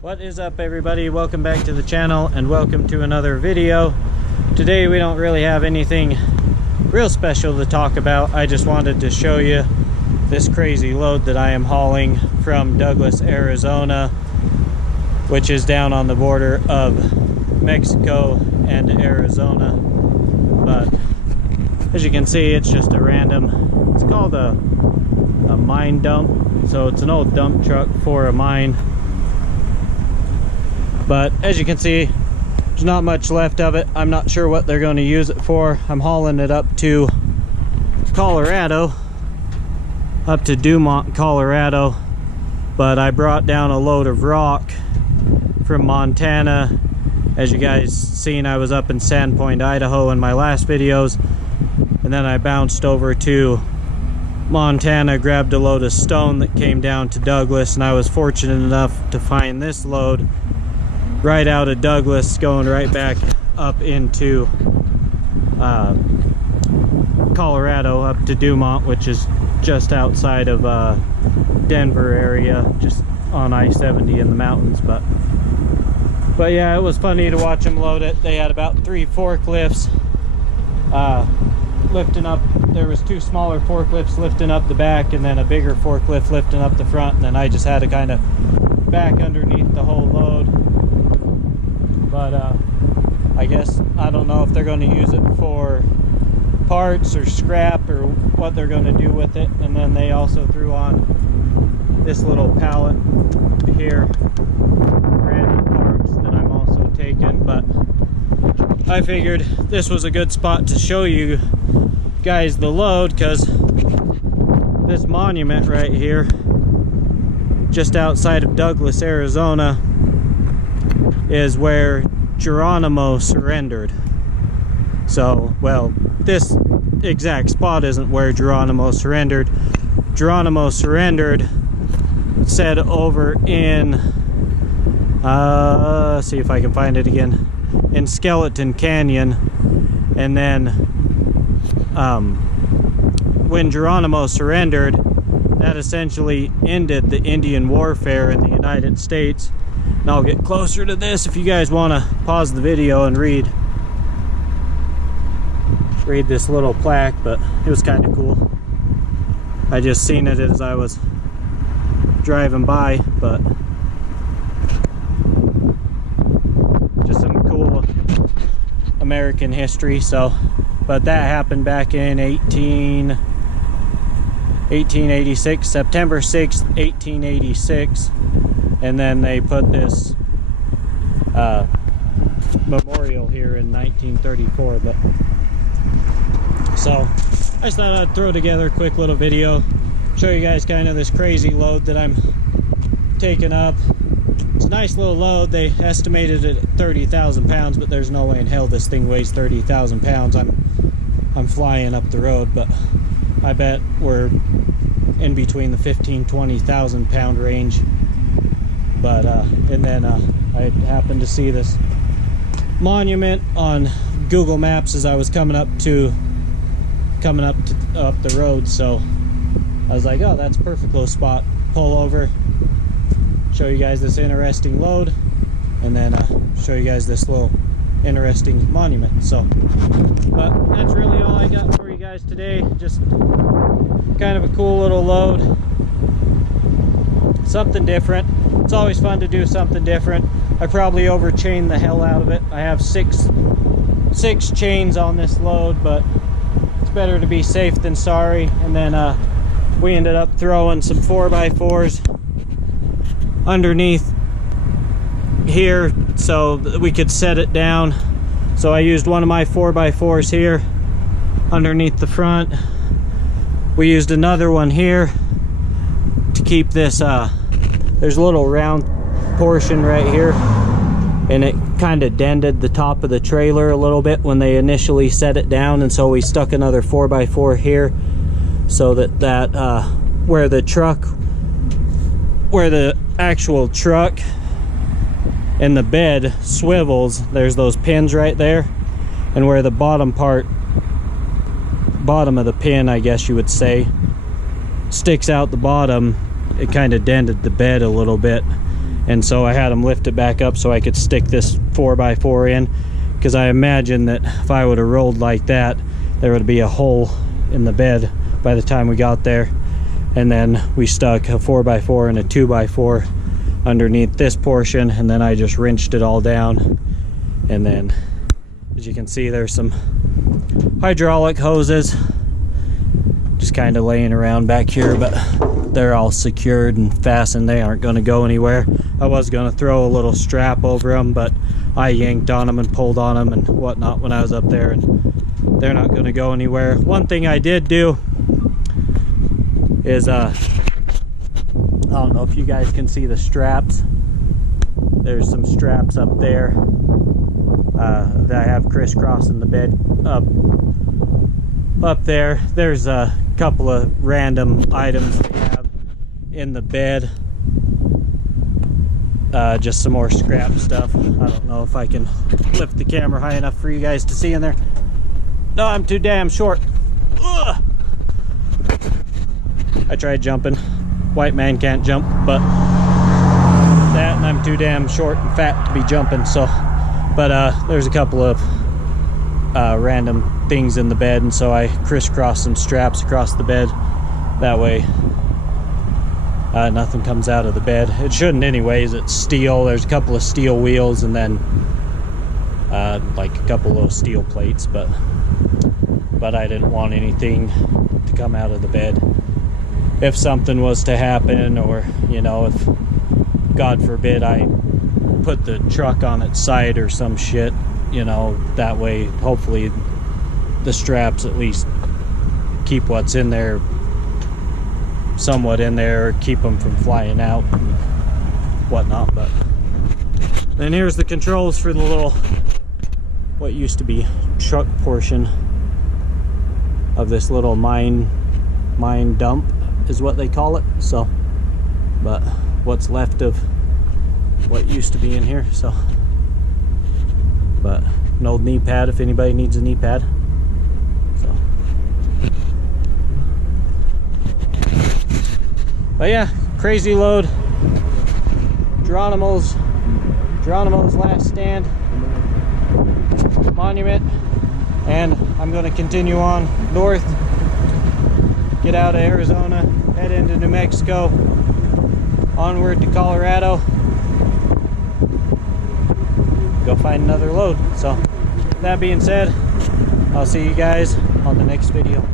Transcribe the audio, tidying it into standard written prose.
What is up, everybody? Welcome back to the channel and welcome to another video. Today we don't really have anything real special to talk about. I just wanted to show you this crazy load that I am hauling from Douglas, Arizona, which is down on the border of Mexico and Arizona. But as you can see, it's just a random, it's called a mine dump. So it's an old dump truck for a mine. But as you can see, there's not much left of it. I'm not sure what they're going to use it for. I'm hauling it up to Colorado, up to Dumont, Colorado. But I brought down a load of rock from Montana. As you guys seen, I was up in Sandpoint, Idaho in my last videos. And then I bounced over to Montana, grabbed a load of stone that came down to Douglas. And I was fortunate enough to find this load right out of Douglas, going right back up into Colorado, up to Dumont, which is just outside of Denver area, just on I-70 in the mountains. But yeah, it was funny to watch them load it. They had about 3 forklifts lifting up. There was 2 smaller forklifts lifting up the back, and then a bigger forklift lifting up the front, and then I just had to kind of back underneath the whole load. But I guess, I don't know if they're going to use it for parts or scrap or what they're going to do with it. And then they also threw on this little pallet here, random parts that I'm also taking. But I figured this was a good spot to show you guys the load, because this monument right here, just outside of Douglas, Arizona, is where Geronimo surrendered. So, well, this exact spot isn't where Geronimo surrendered. Geronimo surrendered, said over in, see if I can find it again, in Skeleton Canyon. And then when Geronimo surrendered, that essentially ended the Indian warfare in the United States. And I'll get closer to this if you guys want to pause the video and read this little plaque, but it was kind of cool. I just seen it as I was driving by, but just some cool American history. So, but that happened back in 1886, September 6th, 1886. And then they put this memorial here in 1934. But so I just thought I'd throw together a quick little video, show you guys kind of this crazy load that I'm taking up. It's a nice little load. They estimated it at 30,000 pounds, but there's no way in hell this thing weighs 30,000 pounds. I'm flying up the road, but I bet we're in between the 15,000–20,000 pound range. But and then I happened to see this monument on Google Maps as I was coming up the road. So I was like, oh, that's a perfect little spot. Pull over, show you guys this interesting load, and then show you guys this little interesting monument. So, but that's really all I got for you guys today. Just kind of a cool little load, something different. It's always fun to do something different. I probably overchained the hell out of it. I have six chains on this load, but it's better to be safe than sorry. And then we ended up throwing some 4x4s underneath here so that we could set it down. So I used one of my 4x4s here underneath the front. We used another one here to keep this there's a little round portion right here and it kind of dented the top of the trailer a little bit when they initially set it down, and so we stuck another 4x4 here so that where the actual truck and the bed swivels, there's those pins right there, and where the bottom of the pin, I guess you would say, sticks out the bottom, it kind of dented the bed a little bit. And so I had them lift it back up so I could stick this 4x4 in, because I imagine that if I would have rolled like that, there would be a hole in the bed by the time we got there. And then we stuck a 4x4 and a 2x4 underneath this portion, and then I just wrenched it all down. And then, as you can see, there's some hydraulic hoses just kind of laying around back here, but they're all secured and fastened. They aren't going to go anywhere. I was going to throw a little strap over them, but I yanked on them and pulled on them and whatnot when I was up there, and they're not going to go anywhere. One thing I did do is I don't know if you guys can see the straps. There's some straps up there that I have crisscrossing the bed up there. There's a couple of random items we have in the bed, just some more scrap stuff. I don't know if I can lift the camera high enough for you guys to see in there. No, I'm too damn short. Ugh. I tried jumping. White man can't jump, but that, and I'm too damn short and fat to be jumping. So, but there's a couple of random things in the bed, and so I crisscrossed some straps across the bed. That way nothing comes out of the bed. It shouldn't anyways. It's steel. There's a couple of steel wheels, and then like a couple of little steel plates, but I didn't want anything to come out of the bed if something was to happen, or you know, if God forbid I put the truck on its side or some shit, you know, that way hopefully the straps at least keep what's in there somewhat in there, or keep them from flying out and whatnot. But then here's the controls for the little, what used to be truck portion of this little mine dump is what they call it. So, but what's left of what used to be in here. So, but an old knee pad if anybody needs a knee pad. So, but yeah, crazy load. Geronimo's last stand monument, and I'm going to continue on north, get out of Arizona, head into New Mexico, onward to Colorado, go find another load. So that being said, I'll see you guys on the next video.